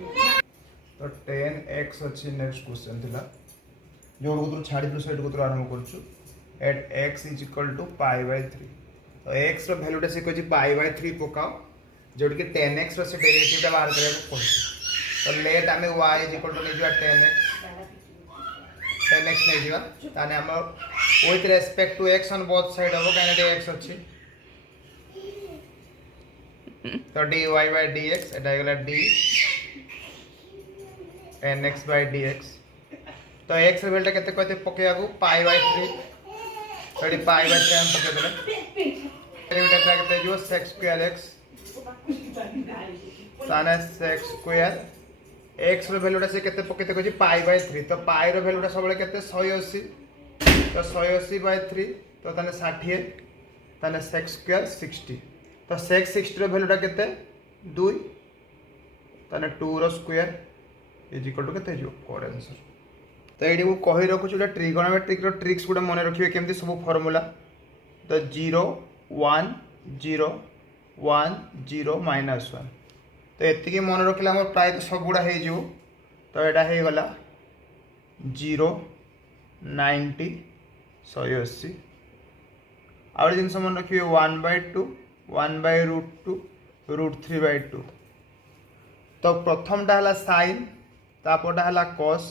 तो 10x अच्छी next question थिला जो को छाड़ी सैड को आरंभ करछु at x is equal to π/3 तो x रो वैल्यूटा से कहछि π/3 पकाओ जोड के 10x रो से डेरिवेटिव टा बाहर करे को तो लेट हमें y इज इक्वल टू नेजिवा 10x नेजिवा ताने हम with respect to x on both side हबो काने x अछि तो dy/dx एटा गेला d 10x/dx तो x रे वैल्यूटा केते कहते पकेयागु π/3 थोड़ी π/3 हम पके देले डेरिवेटिव केते जो sec² x ताने sec² x रो वैल्यूटा से केते पकेते कहछि π/3 तो π रो वैल्यूटा सबले केते 180 तो 180/3 तो ताने 60 ताने sec² 60 तो sec 60 रो वैल्यूटा केते 2 ताने 2 रो स्क्वायर इज इक्वल टू केते जो कोर आंसर तो एडी को कहि रखु छुला ट्रिगोनोमेट्रिक रो ट्रिक्स गुडा मने रखिबे केमती सब फार्मूला तो 0 1 0 1 0 -1 तो एति के मन रखिला हमर प्राय तो सब गुडा हे जो तो एटा हे गला 0 90 180 और जिन मन रखिबे 1/2 1/√2 √3/2 तो प्रथम टा हला sin तापोटा हला cos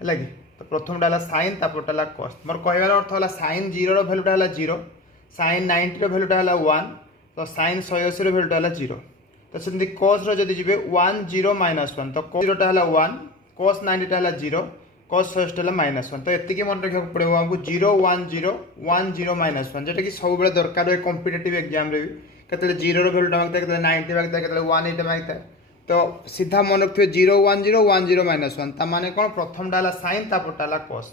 है कि तो प्रथम टा हला sin तापोटा हला cos मोर कहबार अर्थ हला sin 0 रो वैल्यूटा हला 0 sin 90 रो वैल्यूटा हला 1 तो sin 180 रो वैल्यूटा हला 0 तो सेमती cos रो जदी जिबे 1 0 -1 तो cos 0 टा हला 1 cos 90 टा हला 0 cos 180 टा हला -1 तो एति के मन रखिया पड़ेबो हमको 0 1 0 1 0 -1 जेटा कि सब बेले दरकार है कॉम्पिटिटिव एग्जाम रे केते 0 रो वैल्यूटा मांगता केते 90 मांगता केते 180 मांगता तो सीधा मन रखिए 0 1 0 1 0 -1 ता माने कोन प्रथम डाला sin तापर डाला cos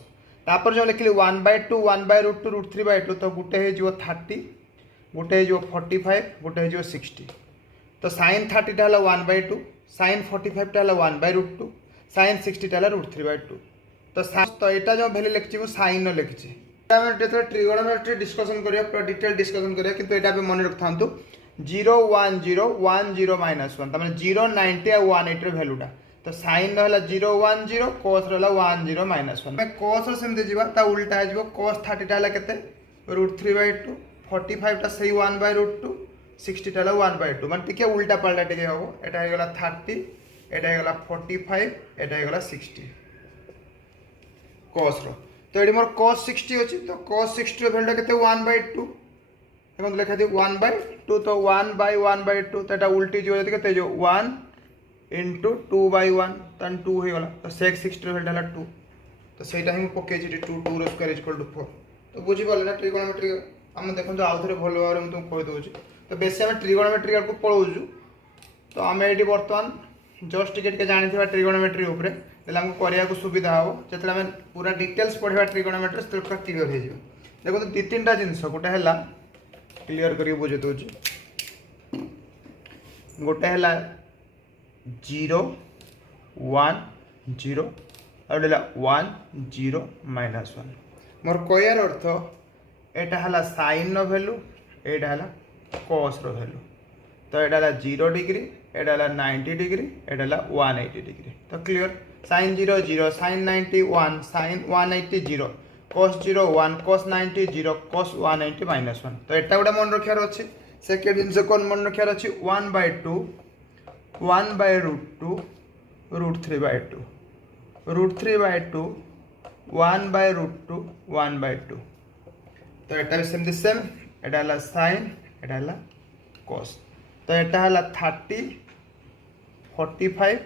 तापर जो लिखली 1/2 1/√2 √3/2 तो गुटे हे जो 30 गुटे हे जो 45 गुटे हे जो 60 तो sin 30 डाला 1/2 sin 45 डाला 1/√2 sin 60 डाला √3/2 तो एटा जो वैल्यू लिखछि वो sin न लिखछि हम जेते ट्रिगोनोमेट्री डिस्कशन करिया पूरा डिटेल डिस्कशन करिया किंतु एटा पे मन रखथांतु 0 1 0 1 0 -1 तमाने 0 90 और 180 रो वैल्यूटा तो sin रहला 0 1 0 cos रहला 1 0 -1 मैं cos रो सेमते जीवा ता उल्टा आ जीवो cos 30 टा हला केते √3/2 45 टा सही 1/√2 60 टा हला 1/2 माने टिके उल्टा पलटा टिके होबो एटा हे गला 30 एटा हे गला 45 एटा हे गला 60 cos रो तो एडी मोर cos 60 अछि तो cos 60 रो वैल्यूटा केते 1/2 देखो लिखा थी 1/2 तो 1/1/2 तो एटा उल्टी जो केते जो 1 * 2/1 तन 2 हे गला तो sec 60 रो वैल्यू 2 तो सेटा हम पके जी 2 2 रो स्क्वायर इक्वल टू 4 तो बुझी बोले ना ट्रिगोनोमेट्री हम देखो तो आउ थरे भलो बारे हम तुम कहि दउ छी तो बेसी हम ट्रिगोनोमेट्री को पळौजु तो हम एडी वर्तमान जस्ट टिकेट के जानिथिबा ट्रिगोनोमेट्री ऊपर देला हमको करिया को सुविधा हो जतला हम पूरा डिटेल्स पढिबा ट्रिगोनोमेट्री तो पूरा क्लियर हे जिवो देखो तो दि तीनटा जिंस गोटा हला क्लियर करके बुझे दूची गोटे है 0 1 0 और 1 0 -1 मोर कहर अर्थ एटा हला sin नो वैल्यू एटा हला cos रो वैल्यू तो एटा हला 0 डिग्री एटा हला 90 डिग्री एटा हला 180 डिग्री तो clear sin 0 0 sin 90 1 sin 180 0 cos 0 1 cos 90 0 cos 180 -1 तो एटा गुडा मन रखियार अछि सेकेंड जिंस कोन मन रखियार अछि 1/2 1/√2 √3/2 √3/2 1/√2 1/2 तो एटा भी सेम एटा हला sin एटा हला cos तो एटा हला 30 45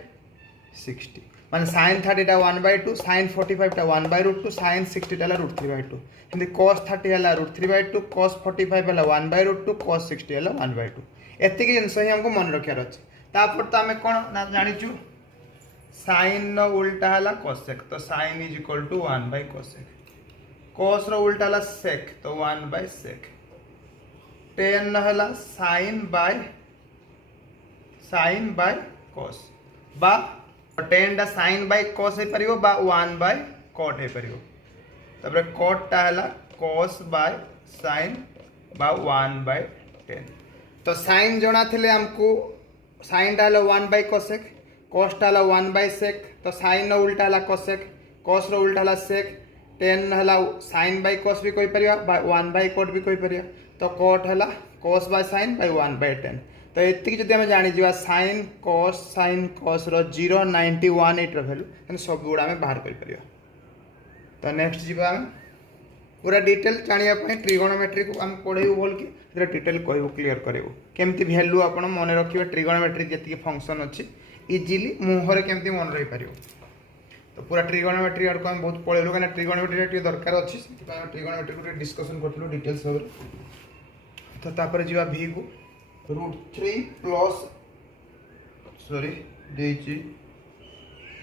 60 माने sin 30 टा 1/2 sin 45 टा 1/√2 sin 60 टा √3/2 हिंदी cos 30 हला √3/2 cos 45 हला 1/√2 cos 60 हला 1/2 एति के जिंस ही हमको मन रखियार अछि तापर त हमें कोन जानिचु sin नो उल्टा हला cosec तो sin is equal to 1/cosec cos रो उल्टा हला sec तो 1/sec tan न हला sin by cos बा tan टा sin by cos हे परियो बा 1/cot हे परियो तबरे cot टा हला cos by sin बा 1/tan तो sin जणा थिले हमको sin टा हला 1/cosec कॉसटा है 1/sec तो sin उल्टा है cosec cos उल्टा है sec tan है sin by cos भी कही परिया 1/cot भी कही परिया तो cot है cos by sin by 1/tan तो ये जब आम जानीजा sin cos रो 0 91 एट्र भैल्यू सब गुड़ा आम बाहर कर तो नेक्स्ट जी पूरा डिटेल जानापी ट्रिगोनोमेट्री को आम पढ़ेबू भल कि डिटेल कहू क्लीयर करूँ केमती भैल्यू आप मन रखिए ट्रिगोनोमेट्री जी फंक्शन अच्छी इजिली मुहर केमती मन रही पार तो पूरा ट्रिगोनोमेट्री आड़ को आम बहुत पढ़ेलु कहीं ट्रिगोनोमेट्री दरकार अच्छी ट्रिगोनोमेट्री को डिस्कसन करूँ डिटेल्स भाव तो तापर जी भी को √3 प्लस सॉरी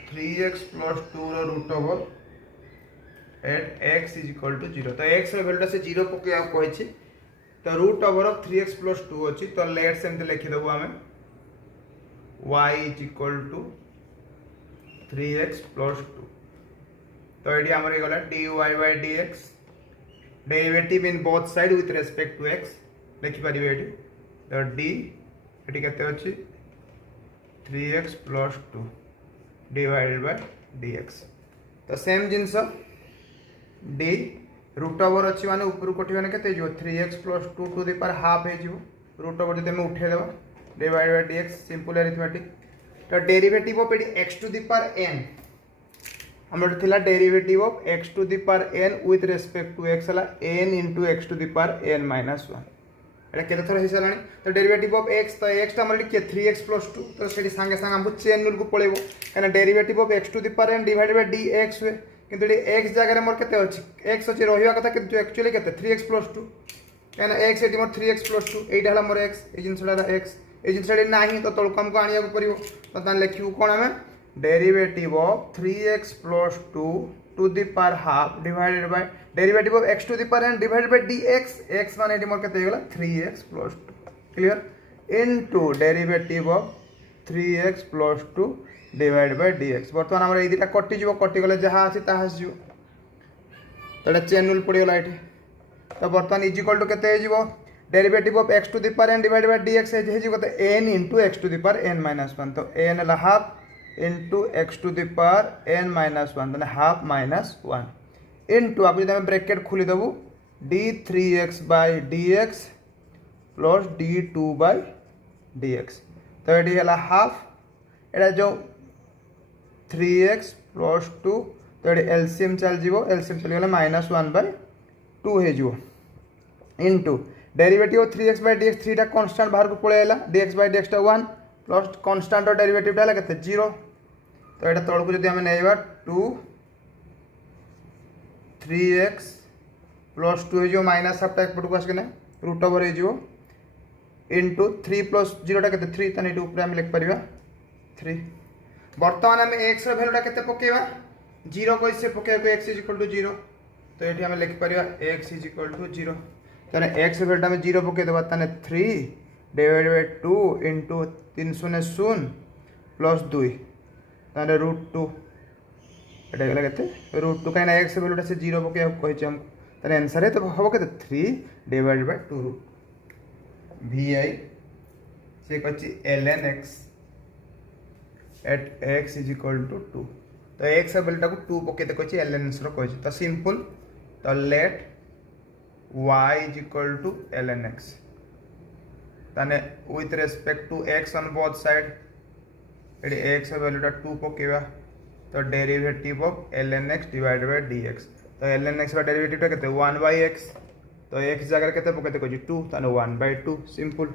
3x + 2 √ओवर eight x is equal to 0 तो x वैल्यूटा से 0 पके कही तो √ओवर 3x + 2 अच्छी तो लेट्स एमती लिखिदेव आम y is equal to 3x + 2 तो ये आमर गला dy/dx derivative in both side with respect to x लिखिपर ये तो d ये केते अच्छी 3x + 2 /dx तो सेम जिनस d √ओवर अच्छी माने ऊपर कोटी माने केते जो 3x + 2 to the power half हो √ओवर जब मैं उठे देबा dy/dx सिंपल अरिथमेटिक तो derivative of x to the power n हमर थिला derivative of x to the power n with respect to x हला n * x to the power n - 1 एटा केते थर हे सलानी तो डेरिवेटिव ऑफ x तो x ता हमर के 3x + 2 तो सेठी संगे संग हमको चेन रूल को पळेबो कना derivative of x to the power n / dx हुए किंतु x जगह मोर केते अछि x अछि रहिवा कथा किंतु एक्चुअली केते 3x + 2 कना x एटी मोर 3x + 2 एटा हला मोर x ए जिनसडा x ए जिनसडा नाही तो तळको हमको आनिया को परिबो तो तान लिखिबो कोन हमें derivative of 3x + 2 to the power half divided by derivative of x to the power n divided by dx x माने एटी मोर केते होगला 3x + 2 clear into derivative of 3x + 2 divide by dx बर्तमान हमर ए दिटा कटि जीवो कटि गले जहा अछि ताहा जीवो तो एटा चेन रूल पड़ी गला एठी तो बर्तमान इज इक्वल टू केते जीवो derivative of x to the power n divide by dx हे जीवो तो n * x to the power n - 1 तो n ला half into x to the power n - 1 माने हाफ - 1 into आप जब ब्रैकेट खोली देबू d3x/dx प्लस d2/dx तो ये है हाफ एटा जो 3x + 2 तो ये एलसीएम चल जीवो एलसीएम चली गला -1/2 हे जीवो इनटू डेरिवेटिव ऑफ 3x/dx 3 टा कांस्टेंट बाहर को पळे आला dx/dx टा 1 प्लस कांस्टेंट और डेरिवेटिव टा केते 0 तो एटा तळ को जदी हम नेबा 2 3x + 2 हे जो -1/2 टा एकपट को आस केना √ओवर हे जीवो इनटू 3 + 0 टा केते 3 तने ऊपर हम लिख परिबा 3 बर्तमान आम x भैल्यूटा केते पकेबा 0 कैसे पकेबा x = 0 तो ये हम लिख परिबा x = 0 तने x भैल्यूटा में 0 पके देबा तने 3 डिवाइडेड बाय 2 इनटू 3 0 0 प्लस 2 तने √2 एटा गेला केते √2 काइना x भैल्यूटा से 0 पके कहै छै हम तने आंसर है तो हबो केते 3 डिवाइडेड बाय 2 vi से कहछि ln x at x = 2 तो x वैल्यूटा को 2 पकेते कहछि ln x रो कहछि तो सिंपल तो लेट y = ln x ताने with respect to x on both side एडी x वैल्यूटा 2 पकेबा तो derivative of ln x divided by dx तो ln x रो डेरिवेटिव केते 1/x तो x जगह केते पकेते कहछि 2 ताने 1/2 सिंपल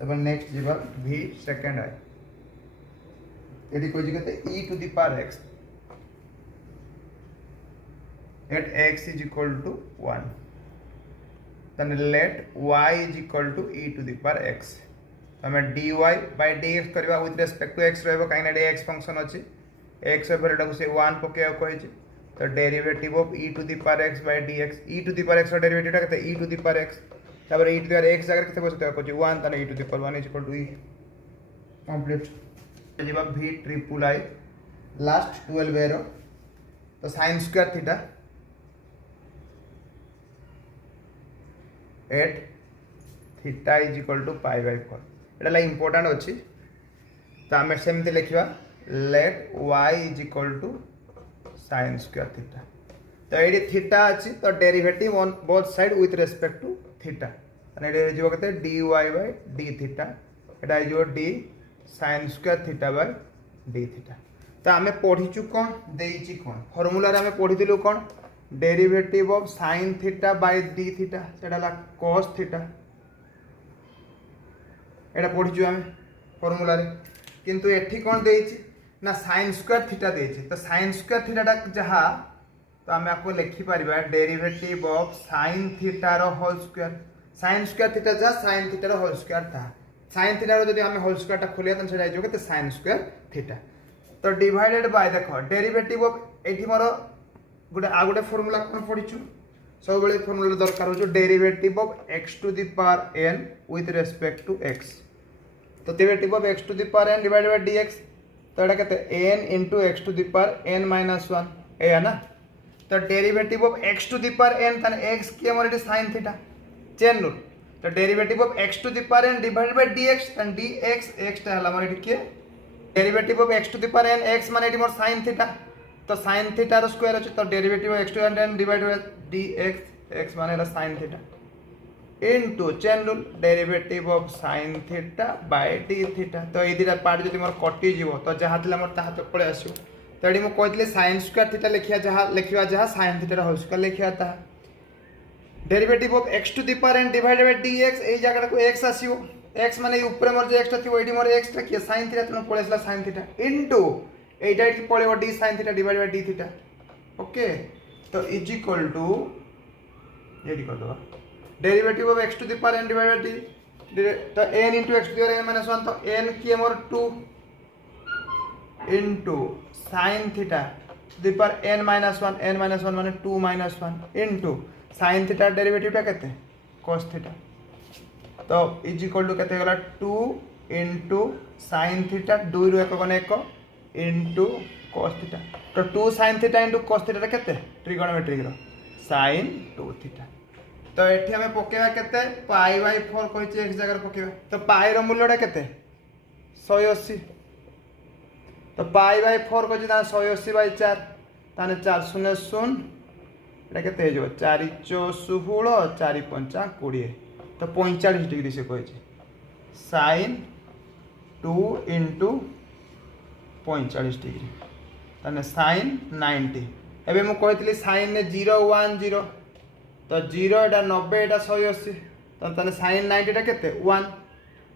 तब नेक्स्ट जीवा v सेकंड है यदि कोई जगह e to the power x at x = 1 then let y = e to the power x हमें dy/dx करबा विथ रेस्पेक्ट टू x रहबो काइना dx फंक्शन अछि x वैल्यूटा को से 1 पके कहै छै तो derivative of e to the power x/dx e to the power x रो डेरिवेटिव टा कते e to the power x तापर e to the power x जगह केते बसते को 1 तने e to the power 1 = e complete जेबा v triple i last 12 arrow तो sin square theta at theta = π/4 एटा इंपोर्टेंट अच्छी तो आम सेमती लिखा let y is equal to sine square theta तो ये थीटा अच्छी तो derivative on both side with respect to theta के dy बाय डी थीटा यहाँ D sine square theta by D theta तो आम पढ़ीचु कौन देची कौन फर्मूला आम पढ़ी कौन derivative of sine theta by D theta से कॉस थीटा यहाँ पढ़ीचु आम फर्मूला किंतु एठी कौन देची ना साइन स्क्वायर थीटा देची तो साइन स्क्वायर थीटा जहाँ तो आम आपको लिखिपर डेरिवेटिव ऑफ साइन थीटार होल स्क्वायर थीटा जहाँ साइन थीटार होल स्क्वायर था साइन थीटार जब आम होल स्क्वायर खोलिया तो साइन स्क्वायर थीटा तो डिवाइडेड बाय देख डेरिवेटिव ऑफ ये मोर गोटे आ गोटे फर्मूला कौन पढ़ीचु सब बड़े फर्मूला दरकार हो derivative of x to the power n with respect to x तो derivative of x to the power n divided by dx तो यहाँ कहते n into x to the power n minus one है ना तो derivative of x to the power n ताने x किए मोर साइन थीटा चेन रूल तो derivative of x to the power n divided by dx ताने dx x टा हला मोर किए derivative of x to the power n x माने मोर साइन थीटा तो साइन थीटार स्क्वायर अच्छे तो derivative of x to n divided by dx x माने sine theta into chain rule derivative of sine theta by D theta तो ये दुटा पार्ट जब मोर कटि जीवो तो जहाँ थी मोर ताहा पळे आसो तो ये मुझे साइन स्क्वायर थीटा लिखा जहाँ साइन थीटार होल स्क्वायर लिखा था derivative of x to the power n divided by dx ए जगह को एक्स आसीओ एक्स माने ऊपर मोर जो एक्स थी ये मोर एक्स टा किए साइन थीटा तो पळे आसला साइन थीटा इनटू एटा की पळेबो d sine theta divided by D theta okay तो इज इक्वल टू ये कर दो derivative of x to the power n divided by d तो n into x to the power n minus 1 तो n किए मोर 2 into sine theta to the power n minus 1 माने 2 minus 1 into sine theta derivative टा केते cos theta तो is equal to केते गला 2 इनटू साइन थीटा 2 रु 1 गने 1 इनटू cos थीटा तो 2 sign theta into cos theta केते ट्रिगोनोमेट्रिक रो sin 2 थीटा तो एठी हमें पकेवा केते पाई बाय 4 कहिचे एक जगह पकेवा तो पाई रो मूल्यटा केते 180 तो पाई बाय 4 कहिचे ता 180 बाय 4 ताने 4 0 0 एटा केते हे जो 4 4 16 4 5 20 तो 45 डिग्री से कहिचे sin 2 इनटू 45 डिग्री ताने sin 90 एबे मु कहतली sin ने 0 1 0 तो 0 एटा 90 एटा 180 तो ताने sin 90 एटा केते 1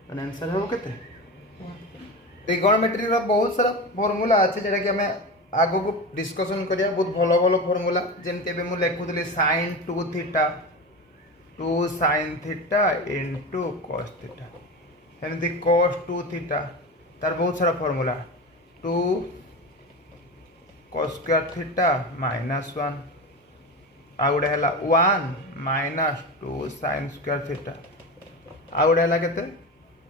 ताने आंसर हो केते ट्रिगोनोमेट्री रो बहुत सारा फार्मूला अछि जेटा कि हमें आगो को डिस्कशन करिया बहुत भलो भलो फार्मूला जेमते बे मु लेखुतली sin 2 theta 2 sin theta into cos theta हेमति cos 2 थीटा तार बहुत सारा formula 2 cos square theta minus 1 आ गोटे है 1 माइनस 2 sin स्क्वायर थीटा आ गोटे है केते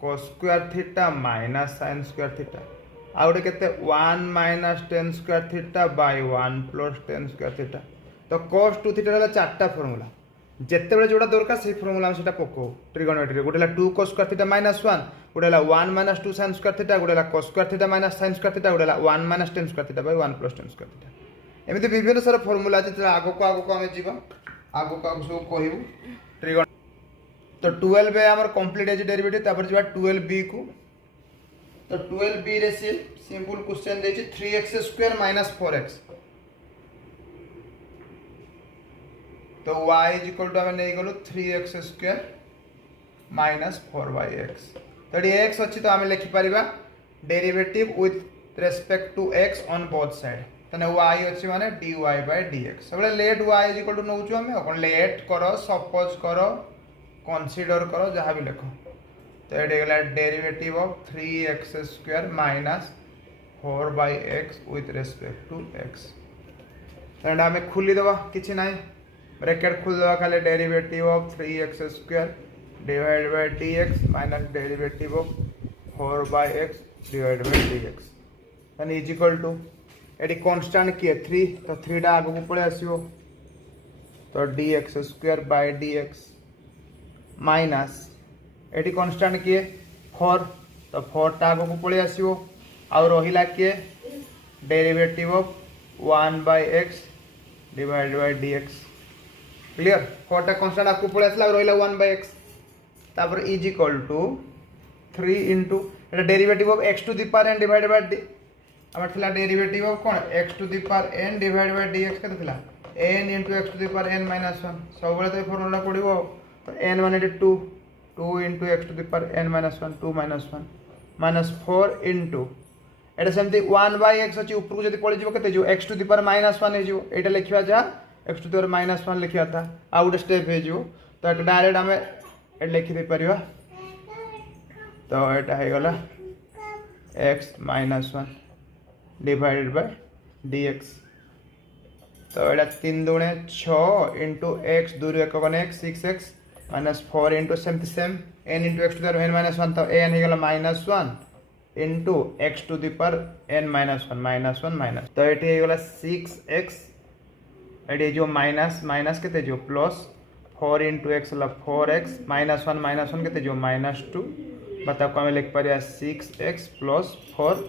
cos square theta minus sin square theta आ गोटे केते 1 minus tan square theta by 1 plus tan square theta तो cos 2 थीटा है चारटा फार्मूला जिते बड़े जोड़ा दरकार से फार्मूला हम सेटा पको ट्रिगोनोमेट्री गोटे है 2 cos स्क्वायर थीटा माइनस 1 गोटे है 1 माइनस 2 sin स्क्वायर थीटा गोटे है cos square theta minus sin square theta गोटे है 1 minus tan square theta by 1 plus tan square theta एमती विभिन्न सारा फर्मूला अच्छे आग को आम जी आग को सब कहूँ ट्रिगोन तो 12 आम कम्प्लीट है डेरिवेटिव तापर जा 12b को तो 12b रे से सिंपल क्वेश्चन दे 3x स्क्वायर माइनस 4x तो y इज इक्वल टू आम नहीं गलु 3x स्क्वायर माइनस 4x तो ये x अच्छी तो आम लिखिपर derivative with respect to x on both side तने y अच्छी माने dy बाय dx सब let y is equal to नौचु हमें अपन लेट करो सपोज करो कंसीडर करो जहाँ भी लिखो तो ये गला derivative of 3x square minus 4x with respect to x तो हमें खोली दवा किछि नाही ब्रैकेट खोल दवा खाली derivative of 3x square divided by dx minus derivative of 4x divided by dx यानी इज इक्वल टू एटी कांस्टेंट किए 3 तो 3 टा आगो पळे आसीओ तो dx square by dx minus eighty constant किए 4 तो 4 टा आगो को पळै आसीबो आ रहिला के derivative of 1/x divided by dx clear 4 टा कांस्टेंट आपको पळै आसला रहिला 1/x तापर इज इक्वल टू 3 इनटू एटा derivative of x to the power n divided by d हमर थिला डेरिवेटिव ऑफ कोन x to the power n divided by dx केते थिला n into x to the power n minus 1 सब बेले तो formula पड़िबो तो n माने 2 2 into x to the power n minus 1 2 minus 1 minus 4 into एटा सेमती 1/x अछि ऊपर को जदी पळि जिवो केते जो x to the power minus 1 हे जिवो एटा लिखिया जा x to the power minus 1 लिखिया था आउट स्टेप हे जिवो तो एटा डायरेक्ट हमें एटा लिखि दे परिबा तो एटा हे गला x minus 1 divided by dx तो एटा 3 दूने 6 इंटू एक्स दूर एक कौन X 6x minus 4 into same n into x to the n minus 1 तो n हो minus 1 into x to the power n minus 1 minus तो ये हो 6x ये जो माइनस माइनस के जो plus 4 into x 4x minus 1 के जो माइनस 2 बताओ को लिख Pariya 6x plus 4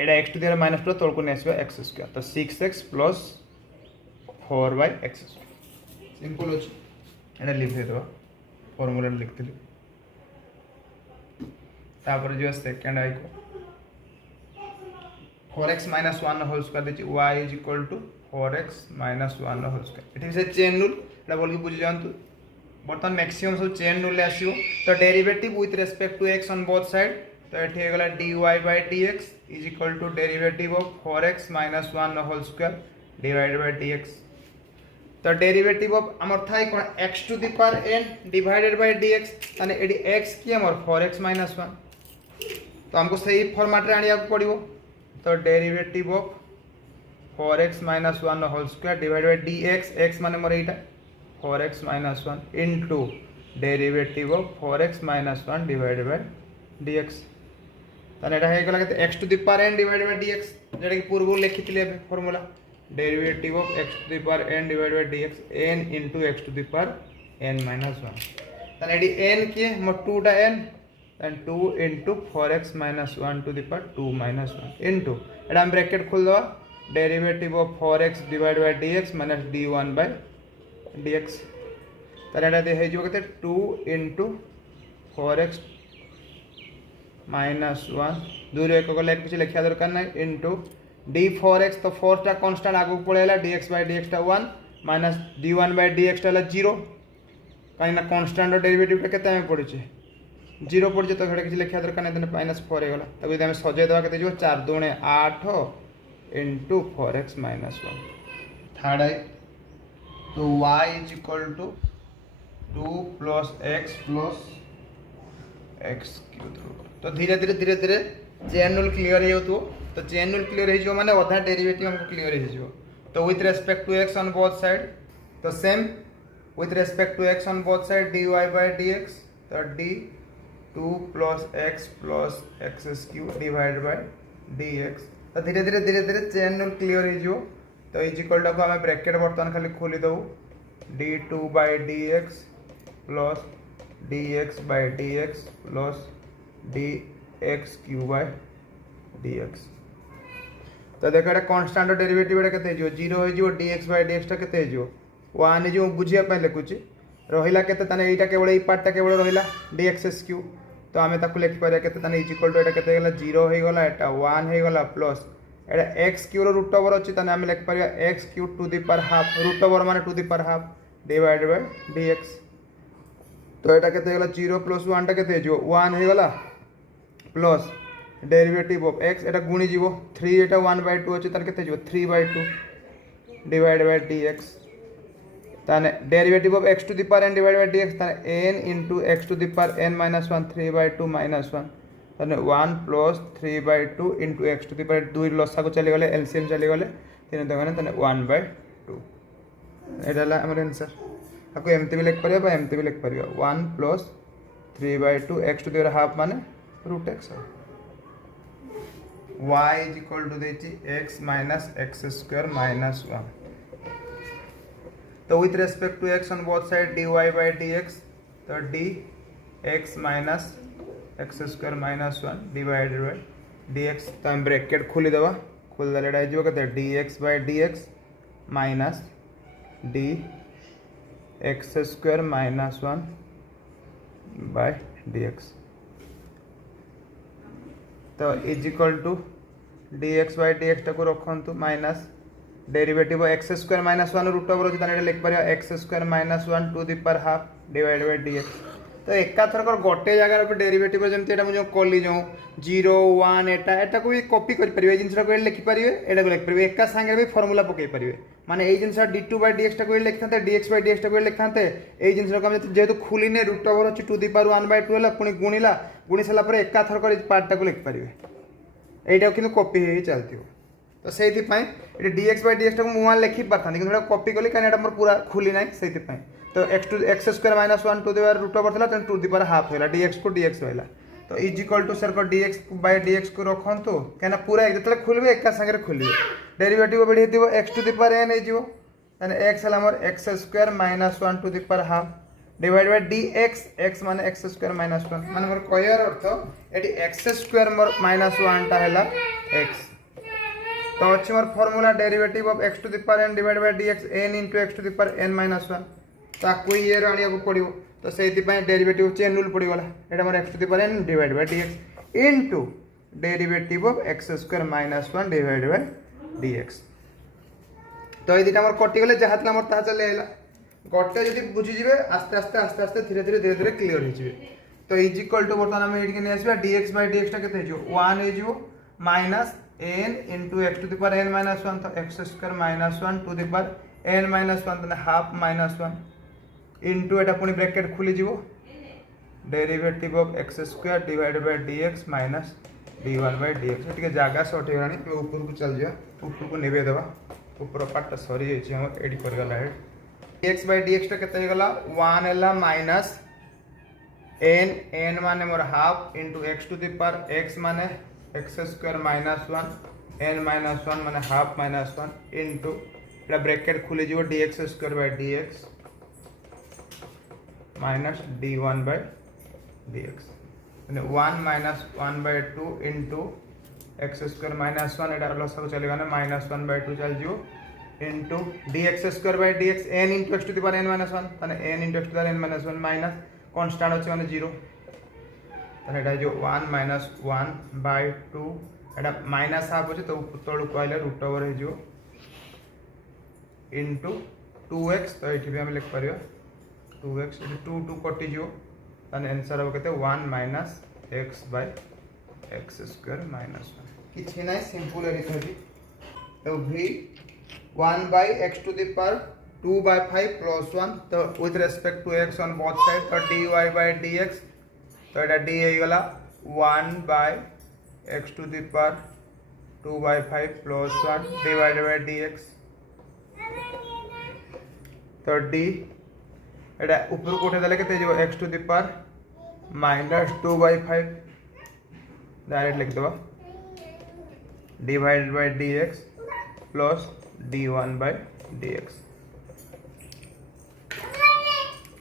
Etah x to the minus 2 तोड़ को नेसबे x स्क्वायर तो 6x प्लस 4/x सिंपल अछि एटा लिख दे फार्मूला लिखतली तापर जो सेकंड आई को 4x minus 1 होल स्क्वायर देछि y is equal to 4x minus 1 whole square एठी से चेन रूल एटा बोल के बुझि जानतु बर्तमान मैक्सिमम सब चेन रूल ले आसीओ तो derivative with respect to x on both side तो ये गला dy by dx is equal to derivative of 4x minus 1 whole square divided by dx तो डेरिवेटिव ऑफ हमर थाई कोन x to the power n divided by dx माने एडी x की हमर 4x minus 1 तो हमको सही फॉर्मेट रे आनिया पड़िबो तो derivative of 4x minus 1 whole square divided by dx x माने मोर एटा 4x minus 1 into derivative of 4x minus 1 divided by dx ताने एटा हे गला के x to the power n divided by dx जेटा कि पूर्व लिखितले formula derivative of x to the power n divided by dx n into x to the power n minus 1 ताने एडी n के म 2 टा n and 2 into 4x minus 1 to the power 2 minus 1 into एटा हम bracket खोल दो derivative of 4x divided by dx minus d1 by dx ताने एटा दे हे जो केते 2 into 4x minus 1 दूर एक को लेख किछि लिखिया दरकार नै into d4x तो 4 टा कांस्टेंट आगु पळेला dx by dx टा 1 minus d1 by dx टा 0 काई ना कांस्टेंट रो डेरिवेटिव टा केते में पड़ुचे 0 पड़ जे तो घडे किछि लिखिया दरकार नै तने -4 हे गला तब हम सजे देबा केते जो 4 दूने 8 into 4x minus 1 थर्ड है तो y is equal to 2 plus x plus x cube तो धीरे धीरे चेन रूल क्लियर हो तो चेन रूल क्लियर हो माने अधा डेरिवेटिव हमको क्लियर हो तो with respect to x on both side तो same with respect to x on both side dy by dx तो d 2 plus x cube divided by dx तो धीरे धीरे चेन रूल क्लियर हो तो इज इक्वल टू हमें bracket बर्तमान खाली खोली दबु d2 by dx plus dx by dx plus dx cube by dx तो देखो एटा कांस्टेंट डेरिवेटिव एटा केते जो 0 हो जो dx by dx टा केते जो 1 जो बुझिया पे लिखुची रहिला केते तने एटा केवल ए पार्ट टा केवल रहिला dx क्यूब तो हमें ताकू लिखि पारे केते तने इज इक्वल टू एटा केते गेला 0 हो गेला एटा 1 हो गेला प्लस एटा x क्यूब रो रूट ओवर अछि तने हमें लिखि पारिया x cube to the power half root over माने to the power half divided by dx तो एटा केते गेला 0 प्लस 1 टा केते जो 1 हो गेला प्लस डेरिवेटिव ऑफ x एटा गुणी जीवो 3 एटा 1/2 अछि तार केते जीवो 3/2 डिवाइडेड बाय dx ताने derivative of x to the power n divided by dx ताने n into x to the power n minus 1 3/2 minus 1 ताने 1 plus 3/2 into x to the power 2 लसा को चली गले एलसीएम चली गले 3 दगने ताने 1/2 एटा ला हमर आंसर आपको एमती भी लिख परिया बा एमती भी लिख परिया 1 plus 3/2 x to the power half माने रूट x है y is equal to देछि x minus x square minus 1 तो with respect to x on both side dy by dx तो d x minus x square minus 1 divided by dx तो हम bracket खोली देवा खोल देले एटा हो केते dx by dx minus d x square minus 1 by dx तो is equal to dx by dx टाको रखंतु minus derivative x square minus 1 root over होची ताने लिख परिया x square minus 1 to the power half divided by dx तो एका थरकर गोटे जगह पे डेरिवेटिव जमती एटा मुझे कली जो 0 1 एटा को भी कॉपी कर परिवे ए जिंसरा को लिखि परिवे एटा को लिख परिवे एका संगे भी फार्मूला पकई परिवे माने ए जिंसरा d2 बाय dx टा को लिखथाते dx बाय dx टा को लिखथाते ए जिंसरा को हम जेतु खुलीने रूट ओवर होची टू द पावर 1 बाय 2 हला पुनी गुणी सला पर एका थरकर इस पार्ट टा को लिख परिवे एटा किनु कॉपी हे चलती तो से ये dx बाय dx को मुआ लिखि पारथां कि कॉपी कली कहीं मोर पूरा खुली ना से तो x square minus 1 to the power root over था टू द पावर हाफ होला dx को dx होला तो इज इक्वल टू सर को dx बाय dx को रखंतु कहना पूरा जतले खुलबे एका संगे खुलबे डेरिवेटिव बढ़ी दिबो x to the power n हे जिवो यानी x हला हमर x square minus 1 to the power half divide by dx x माने x स्क्वायर माइनस 1 माने हमर कहयार अर्थ एटी x स्क्वायर माइनस 1 टा हैला x तो अच्छी मोर formula derivative of x to the power n divide by dx n into x to the power n minus 1 ताकू ये आनिया को पड़ो तो से डेरिवेटिव चेन रूल पड़गला एटा मोर x to the power n divide by dx into derivative of x square minus 1 divide by dx तो ये दिटा मोर कटि गले जहा तला मोर ता चले आइला गोटे जदी बुझी जिवे आस्ते आस्ते आस्ते आस्ते धीरे धीरे क्लियर हो जिवे तो इज इक्वल टू बर्तमान हम एडी के ने आसीबा dx बाय dx टा केते जो 1 हे जो minus n into x to the power n minus 1 तो x square minus 1 to the power n minus 1 तो हाफ minus 1 into एटा पुनी ब्रैकेट खुली जीवो derivative of x square divided by dx minus d1 by dx ठीक है जगह short हो रानी ऊपर को चल जा ऊपर को नेबे देबा ऊपर पार्ट सॉरी है हम एडी कर गला है dx by dx टा केते गला 1 एला माइनस n माने मोर half into x to the power x माने x square minus 1 n minus 1 माने हाफ माइनस 1 इंटू एटा ब्रैकेट खुली जीवो dx square by dx minus d1 by dx माने 1 minus 1 by 2 into x square minus 1 एटा लस को चलेगा ना माइनस 1 बाय 2 चल जीवो into dx square by dx n into x to the power n minus 1 माने n into x to the power n minus 1 minus constant होचे माने 0 एटा जो 1 minus 1 by 2 Etah minus half होचे तो तळु कहले रूट ओवर हे जो इनटू 2x तो एठी भी हम लिख परियो 2x 2 2 कटि जो तने आंसर हो केते 1 minus x by x square minus 1 किछि नै सिंपल एरिथमेटिक तो v 1 by x to the power 2 by 5 plus 1 तो with respect to x on both side तो dy बाय dx तो एटा d हे गला 1 by x to the power 2 by 5 plus 1 divided by dx तो d एटा ऊपर को उठे देले केते जो x to the power minus 2 by 5 direct लिख दो divided by dx plus d1 by dx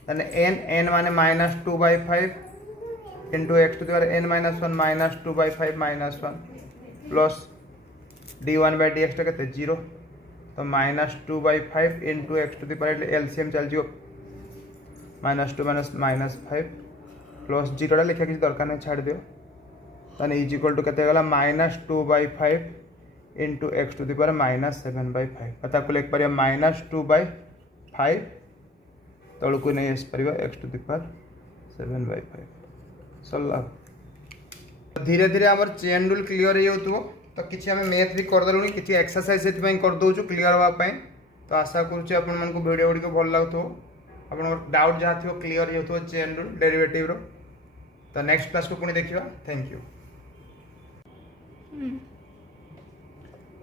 यानी n माने minus 2 by 5 into x to the power n minus 1 minus 2 by 5 minus 1 plus d1 by dx टा केते 0 तो minus 2 by 5 into x to the power LCM चल जियो minus 2 minus minus 5 plus 0 टा लिखा किसी दरकार नहीं छाड़ दियो ताने इज इक्वल टू केते गला minus 2 by 5 into x to the power minus 7 by 5 पता को लिख परिया minus 2 by 5 तळु को नहीं एस परिया x to the power 7 by 5 सल्ला धीरे धीरे आमर चेन रूल क्लियर हो तो किसी आम मैथ भी करदेलुनी किसी एक्सरसाइज से कर दौचु क्लियर हाँपाई तो आशा करुँचे आपण मानक वीडियो गुड़िक भल लगुव आप डाउट जहाँ थी क्लियर हो चेन रूल डेरिवेटिव रो तो नेक्स्ट क्लास को पुणी देखा थैंक यू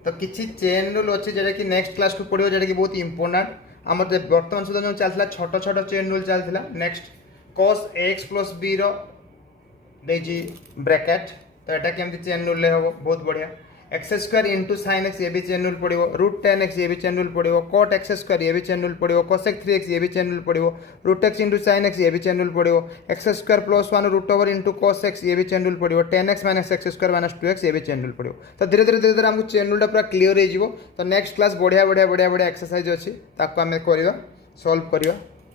तो किसी चेन रूल अच्छे जोटा कि नेक्स्ट क्लास को पढ़ो जोटा कि बहुत इंपोर्टेंट आम बर्तमान सुधा जो चलता छोट छोट चेन रूल चलता next cos x plus b रो ब्रैकेट तो यहाँ केमती चेन रूल हम बहुत बढ़िया x square into sine x ये भी चेन रूल पड़ो रूट 10x ये भी चेन रूल पड़ो कॉट एक्स स्क्वायर ये भी चेन रूल पड़ो कोसेक 3x ये भी चेन रूल पड़ो root x into sine x ये भी चेन रूल पड़ो x square plus 1 root over into cos x ये भी चेन रूल पड़ो 10x minus x square minus 2x ये भी चेन रूल पड़ो तो धीरे धीरे हमको चेन रूलटा पूरा क्लीयर हो तो नेक्स्ट क्लास बढ़िया बढ़िया बढ़िया बढ़िया एक्सरसाइज अच्छी ताको आम करवा सॉल्व करवा